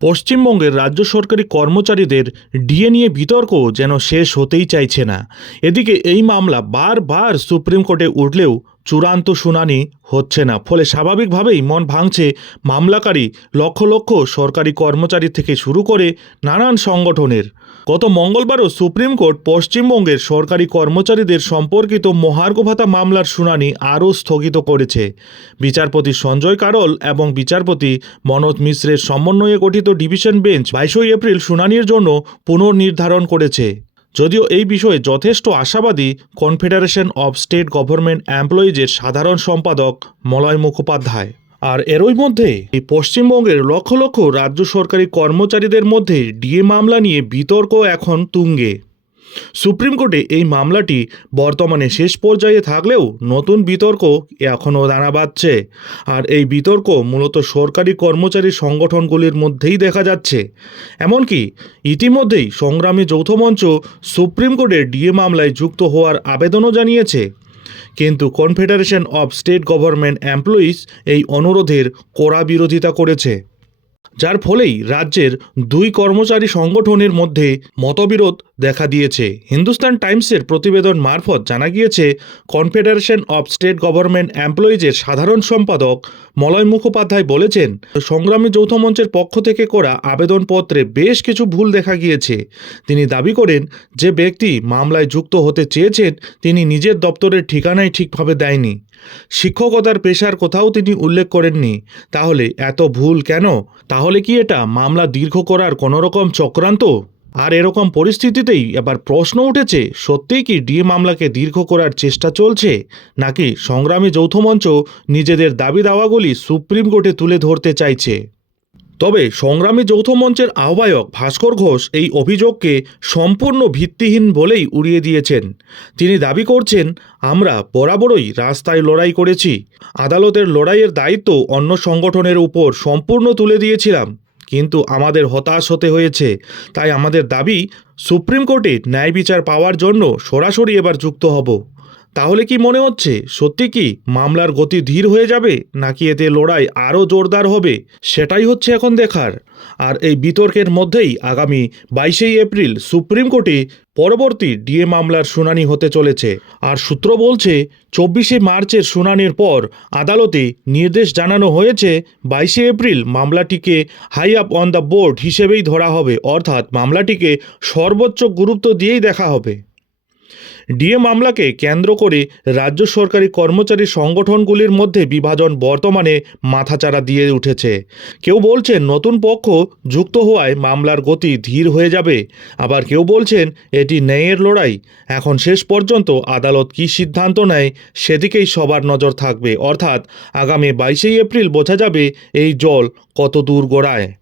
পশ্চিমবঙ্গের রাজ্য সরকারি কর্মচারীদের ডিএ নিয়ে বিতর্ক যেন শেষ হতেই চাইছে না। এদিকে এই মামলা বারবার সুপ্রিম কোর্টে উঠলেও চূড়ান্ত শুনানি হচ্ছে না। ফলে স্বাভাবিকভাবেই মন ভাঙছে মামলাকারী লক্ষ লক্ষ সরকারি কর্মচারী থেকে শুরু করে নানান সংগঠনের। গত মঙ্গলবারও সুপ্রিম কোর্ট পশ্চিমবঙ্গের সরকারি কর্মচারীদের সম্পর্কিত মহার্ঘ ভাতা মামলার শুনানি আরও স্থগিত করেছে। বিচারপতি সঞ্জয় কারল এবং বিচারপতি মনোজ মিশ্রের সমন্বয়ে গঠিত ডিভিশন বেঞ্চ বাইশই এপ্রিল শুনানির জন্য পুনর্নির্ধারণ করেছে। যদিও এই বিষয়ে যথেষ্ট আশাবাদী, কনফেডারেশন অব স্টেট গভর্নমেন্ট এমপ্লয়িজের সাধারণ সম্পাদক মলয় মুখোপাধ্যায়। আর এরই মধ্যে এই পশ্চিমবঙ্গের লক্ষ লক্ষ রাজ্য সরকারি কর্মচারীদের মধ্যে ডিএ মামলা নিয়ে বিতর্ক এখন তুঙ্গে। সুপ্রিম কোর্টে এই মামলাটি বর্তমানে শেষ পর্যায়ে থাকলেও নতুন বিতর্ক এখনও দানা বাঁধছে। আর এই বিতর্ক মূলত সরকারি কর্মচারী সংগঠনগুলির মধ্যেই দেখা যাচ্ছে। এমনকি ইতিমধ্যেই সংগ্রামী যৌথ মঞ্চ সুপ্রিম কোর্টের ডিএ মামলায় যুক্ত হওয়ার আবেদনও জানিয়েছে। কিন্তু confederation of state government employees এই অনুরোধের কড়া বিরোধিতা করেছে। যার ফলেই রাজ্যের দুই কর্মচারী সংগঠনের মধ্যে মতবিরোধ দেখা দিয়েছে। হিন্দুস্তান টাইমসের প্রতিবেদন মারফত জানা গিয়েছে, কনফেডারেশন অব স্টেট গভর্নমেন্ট এমপ্লয়িজের সাধারণ সম্পাদক মলয় মুখোপাধ্যায় বলেছেন, সংগ্রামী যৌথ মঞ্চের পক্ষ থেকে করা আবেদনপত্রে বেশ কিছু ভুল দেখা গিয়েছে। তিনি দাবি করেন, যে ব্যক্তি মামলায় যুক্ত হতে চেয়েছেন, তিনি নিজের দপ্তরের ঠিকানাই ঠিকভাবে দেয়নি। শিক্ষকতার পেশার কোথাও তিনি উল্লেখ করেননি। তাহলে এত ভুল কেন? তাহলে কি এটা মামলা দীর্ঘ করার কোনোরকম চক্রান্ত? আর এরকম পরিস্থিতিতেই এবার প্রশ্ন উঠেছে, সত্যিই কি ডিএ মামলাকে দীর্ঘ করার চেষ্টা চলছে? নাকি সংগ্রামী যৌথমঞ্চ নিজেদের দাবি দাওয়াগুলি সুপ্রিম কোর্টে তুলে ধরতে চাইছে? তবে সংগ্রামী যৌথ মঞ্চের আহ্বায়ক ভাস্কর ঘোষ এই অভিযোগকে সম্পূর্ণ ভিত্তিহীন বলেই উড়িয়ে দিয়েছেন। তিনি দাবি করছেন, আমরা বরাবরই রাস্তায় লড়াই করেছি। আদালতের লড়াইয়ের দায়িত্ব অন্য সংগঠনের উপর সম্পূর্ণ তুলে দিয়েছিলাম। কিন্তু আমাদের হতাশ হতে হয়েছে। তাই আমাদের দাবি, সুপ্রিম কোর্টে ন্যায় বিচার পাওয়ার জন্য সরাসরি এবার যুক্ত হব। তাহলে কি মনে হচ্ছে? সত্যি কি মামলার গতি ধীর হয়ে যাবে? নাকি এতে লড়াই আরও জোরদার হবে? সেটাই হচ্ছে এখন দেখার। আর এই বিতর্কের মধ্যেই আগামী বাইশেই এপ্রিল সুপ্রিম কোর্টে পরবর্তী ডিএ মামলার শুনানি হতে চলেছে। আর সূত্র বলছে, চব্বিশে মার্চের শুনানির পর আদালতে নির্দেশ জানানো হয়েছে, বাইশে April মামলাটিকে high up on the board হিসেবেই ধরা হবে। অর্থাৎ মামলাটিকে সর্বোচ্চ গুরুত্ব দিয়েই দেখা হবে। ডিএ মামলাকে কেন্দ্র করে রাজ্য সরকারি কর্মচারী সংগঠনগুলির মধ্যে বিভাজন বর্তমানে মাথাচাড়া দিয়ে উঠেছে। কেউ বলছেন নতুন পক্ষ যুক্ত হওয়ায় মামলার গতি ধীর হয়ে যাবে। আবার কেউ বলছেন এটি ন্যায়ের লড়াই। এখন শেষ পর্যন্ত আদালত কী সিদ্ধান্ত নেয় সেদিকেই সবার নজর থাকবে। অর্থাৎ আগামী বাইশেই এপ্রিল বোঝা যাবে এই জল কত দূর গোড়ায়।